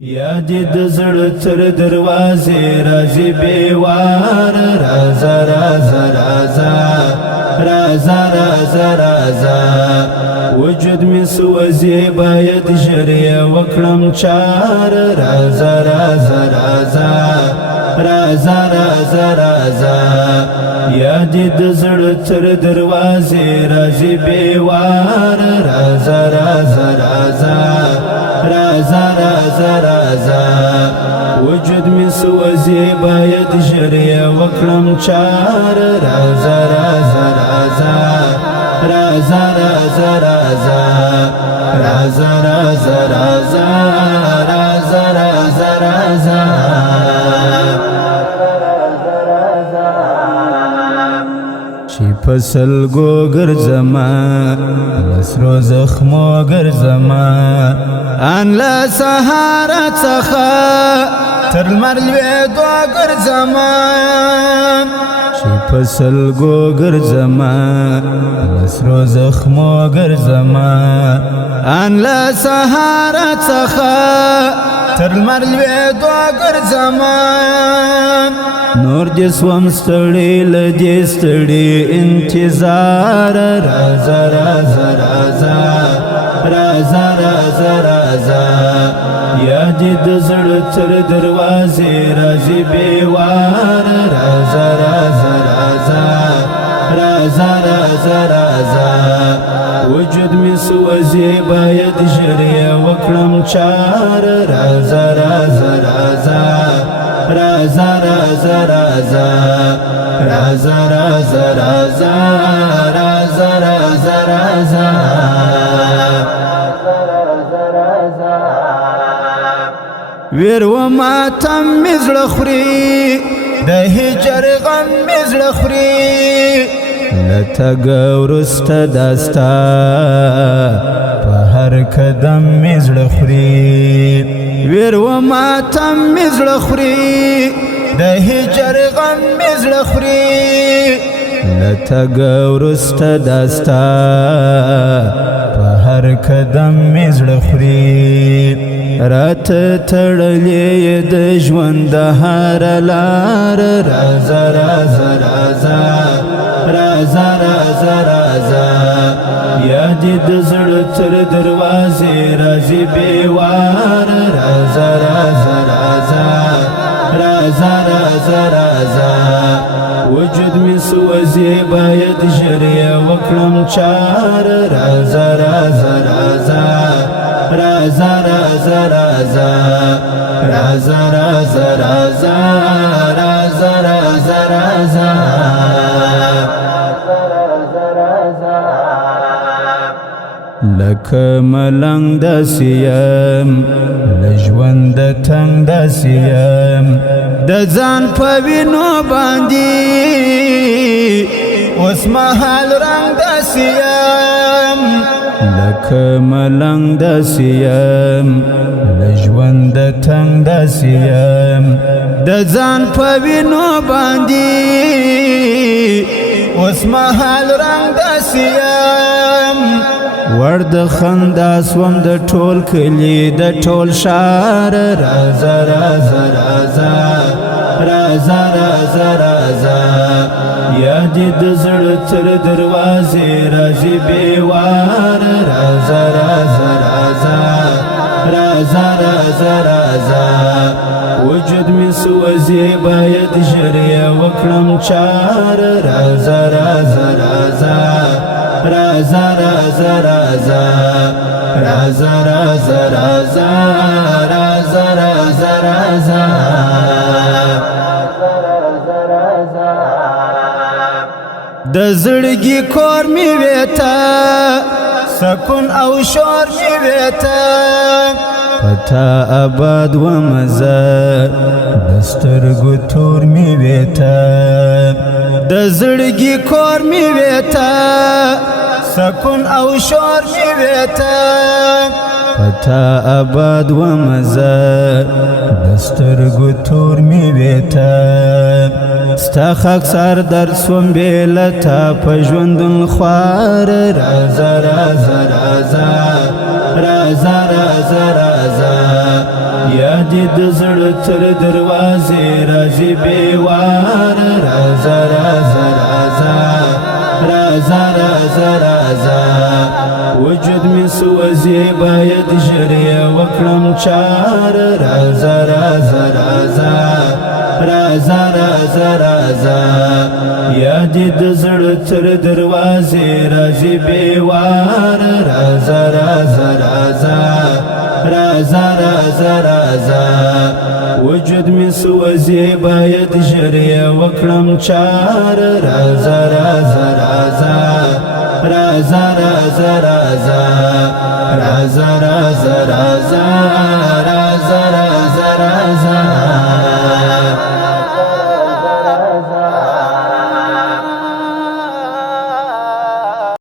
یا دی د زړه تر دروازې راځي بیوار رازا رازا رازا رازا رازا رازا وجود می سوځي باید ژر یې وکړم چار رازا رازا رازا رازا رازا رازا یا دی د زړه تر دروازې راځي بیوار رازا رازا رازا رازا رازا رازا وجود می سوځي باید ژر یې وکړم چار رازا رازا رازا رازا رازا رازا رازا رازا رازا رازا رازا رازا چی پسلگو گرزما لسرو زخمو گرزما ان لا سهارة څخه تر لمر لوېدو ګرځما چې په سلګو ګرځما لسرو زخمو ګرځما ان لا سهارة څخه تر لمر لوېدو ګرځما نور دې سوم ستړی له دې ستړي انتظار رازا رازا رازا رازا رازا رازا یا دی د زړه تر دروازې راځي بیوار رازا رازا رازا رازا رازا رازا وجود می سوځي باید ژر یې وکړم چار رازا رازا رازا رازا رازا رازا رازا رازا رازا رازا رازا رازا ویر و ماتم می زړه خوري د هجر غم می زړه خوري له تګه وروسته دا ستا په هر قدم می زړه خوري ویر و ماتم می زړه خوري د هجر غم می زړه خوري له تګه وروسته دا ستا په هر قدم می زړه خوري رات تړلې د ژوند هر لار رازا رازا رازا رازا رازا رازا یا دې د زړه تر دروازې راځي بیوار رازا رازا رازا رازا رازا رازا وجود می سوځي باید ژر یې وکړم چار رازا رازا رازا رازا رازا رازا رازا رازا رازا رازا رازا رازا لکه ملنګ داسې یم له ژونده تنګ داسې یم د ځان په وینو باندې اوس مهال رنګ داسې یم لکه ملنګ داسې یم له ژونده تنګ داسې یم د ځان په وینو باندې اوس مهال رنګ داسې یم ور د خندا سوم د ټول کلي د ټول ښار رازا رازا رازا رازا رازا رازا یا دې د زړه تر دروازې راځي بیوار رازا رازا رازا رازا رازا رازا وجود می سوځي باید ژر یې وکړم چار رازا رازا رازا رازا رازا رازا رازا رازا رازا رازا رازا رازا د زړګي کور می وېتا سکون او شور می وېتا پتا آباد و مزه دسترګو تور می وېتا د زړګي کور می وېتا سکون او شور می وېتا پتا آباد و مزه دسترګو تور می وېتا ستا خاک سر در سوم بیلتا په ژوندون خوار رازا رازا رازا رازا رازا رازا یادی د زړه تر دروازې راځي بیوار رازا رازا رازا رازا رازا رازا وجود می سوځي باید ژر یې وکړم چار رازا رازا رازا رازا رازا رازا یادی د زړه تر دروازې راځي بیوار رازا رازا رازا رازا رازا رازا وجود می سوځي باید ژر یې وکړم چار رازا رازا رازا رازا رازا رازا رازا رازا رازا